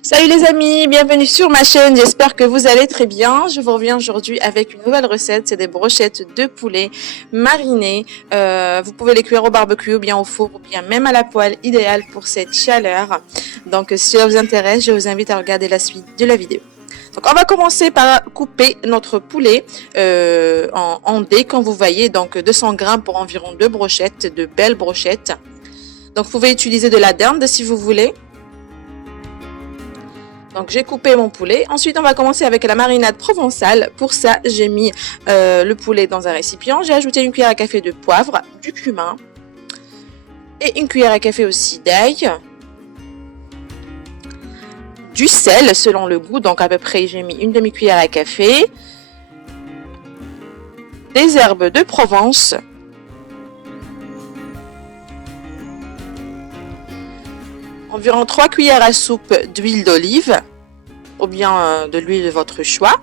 Salut les amis, bienvenue sur ma chaîne, j'espère que vous allez très bien. Je vous reviens aujourd'hui avec une nouvelle recette, c'est des brochettes de poulet marinées. Vous pouvez les cuire au barbecue ou bien au four ou bien même à la poêle, idéal pour cette chaleur. Donc si ça vous intéresse, je vous invite à regarder la suite de la vidéo. Donc on va commencer par couper notre poulet en dés, comme vous voyez, donc 200 grammes pour environ 2 brochettes, de belles brochettes. Donc vous pouvez utiliser de la dinde si vous voulez. Donc j'ai coupé mon poulet. Ensuite on va commencer avec la marinade provençale. Pour ça j'ai mis le poulet dans un récipient. J'ai ajouté une cuillère à café de poivre, du cumin et une cuillère à café aussi d'ail. Du sel selon le goût, donc à peu près j'ai mis une demi-cuillère à café. Des herbes de Provence. Environ 3 cuillères à soupe d'huile d'olive ou bien de l'huile de votre choix.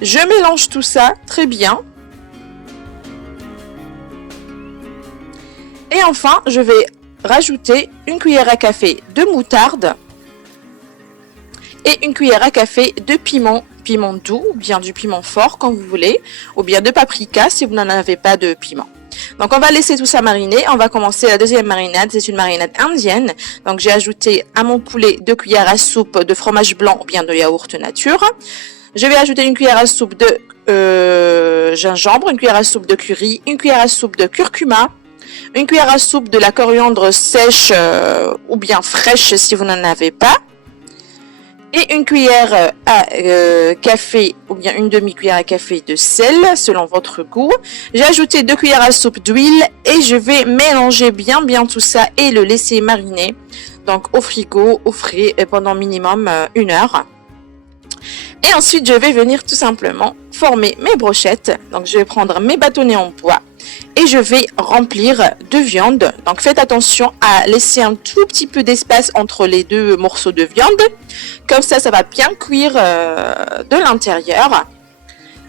Je mélange tout ça très bien. Et enfin, je vais rajouter une cuillère à café de moutarde et une cuillère à café de piment doux ou bien du piment fort comme vous voulez, ou bien de paprika si vous n'en avez pas de piment. Donc on va laisser tout ça mariner. On va commencer la deuxième marinade, c'est une marinade indienne. Donc j'ai ajouté à mon poulet 2 cuillères à soupe de fromage blanc ou bien de yaourt nature. Je vais ajouter une cuillère à soupe de gingembre, une cuillère à soupe de curry, une cuillère à soupe de curcuma, une cuillère à soupe de la coriandre sèche ou bien fraîche si vous n'en avez pas. Et une cuillère à café ou bien une demi-cuillère à café de sel selon votre goût. J'ai ajouté 2 cuillères à soupe d'huile et je vais mélanger bien tout ça et le laisser mariner. Donc au frigo, au frais pendant minimum 1 heure. Et ensuite je vais venir tout simplement former mes brochettes. Donc je vais prendre mes bâtonnets en bois et je vais remplir de viande. Donc faites attention à laisser un tout petit peu d'espace entre les deux morceaux de viande. Comme ça va bien cuire de l'intérieur.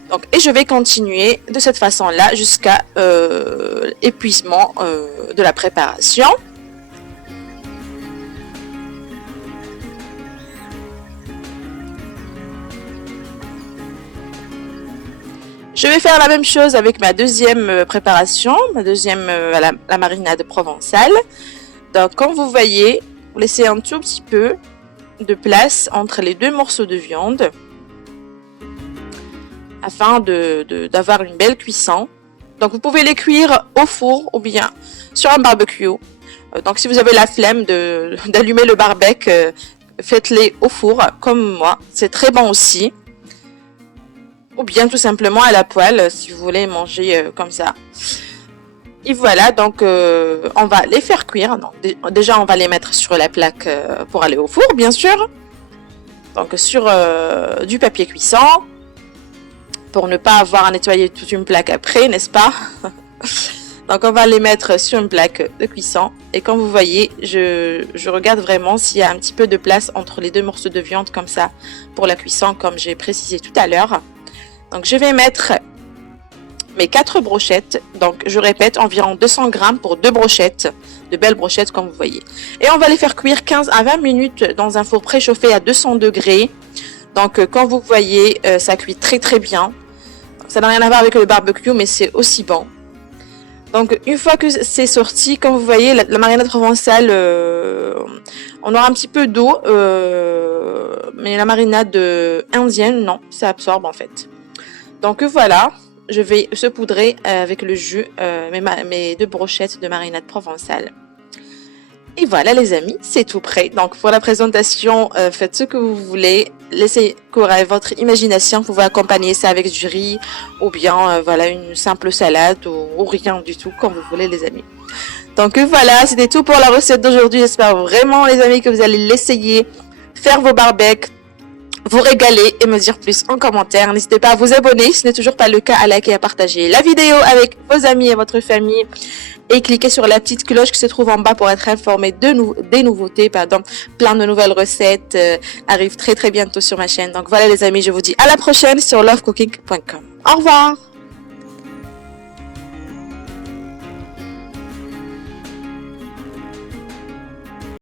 Donc, et je vais continuer de cette façon-là jusqu'à épuisement de la préparation. Je vais faire la même chose avec ma deuxième préparation, ma deuxième la marinade provençale. Donc comme vous voyez, vous laissez un tout petit peu de place entre les deux morceaux de viande afin d'avoir une belle cuisson. Donc vous pouvez les cuire au four ou bien sur un barbecue. Donc si vous avez la flemme d'allumer le barbecue, faites-les au four comme moi, c'est très bon aussi. Ou bien tout simplement à la poêle si vous voulez manger comme ça. Et voilà, donc on va les faire cuire. Donc, déjà on va les mettre sur la plaque pour aller au four bien sûr. Donc sur du papier cuisson. Pour ne pas avoir à nettoyer toute une plaque après, n'est-ce pas? Donc on va les mettre sur une plaque de cuisson. Et comme vous voyez, je regarde vraiment s'il y a un petit peu de place entre les deux morceaux de viande comme ça pour la cuisson comme j'ai précisé tout à l'heure. Donc je vais mettre mes 4 brochettes, donc je répète environ 200 grammes pour 2 brochettes, de belles brochettes comme vous voyez. Et on va les faire cuire 15 à 20 minutes dans un four préchauffé à 200 degrés. Donc comme vous voyez, ça cuit très bien. Ça n'a rien à voir avec le barbecue mais c'est aussi bon. Donc une fois que c'est sorti, comme vous voyez, la marinade provençale, on aura un petit peu d'eau, mais la marinade indienne, non, ça absorbe en fait. Donc voilà, je vais saupoudrer avec le jus mes 2 brochettes de marinade provençale. Et voilà les amis, c'est tout prêt. Donc pour la présentation, faites ce que vous voulez. Laissez courir votre imagination. Vous pouvez accompagner ça avec du riz ou bien voilà une simple salade ou rien du tout, comme vous voulez les amis. Donc voilà, c'était tout pour la recette d'aujourd'hui. J'espère vraiment les amis que vous allez l'essayer, faire vos barbecues, vous régaler et me dire plus en commentaire. N'hésitez pas à vous abonner si ce n'est toujours pas le cas, à liker et à partager la vidéo avec vos amis et votre famille. Et cliquez sur la petite cloche qui se trouve en bas pour être informé des nouveautés. Plein de nouvelles recettes arrivent très bientôt sur ma chaîne. Donc voilà les amis, je vous dis à la prochaine sur lovecooking.com. Au revoir.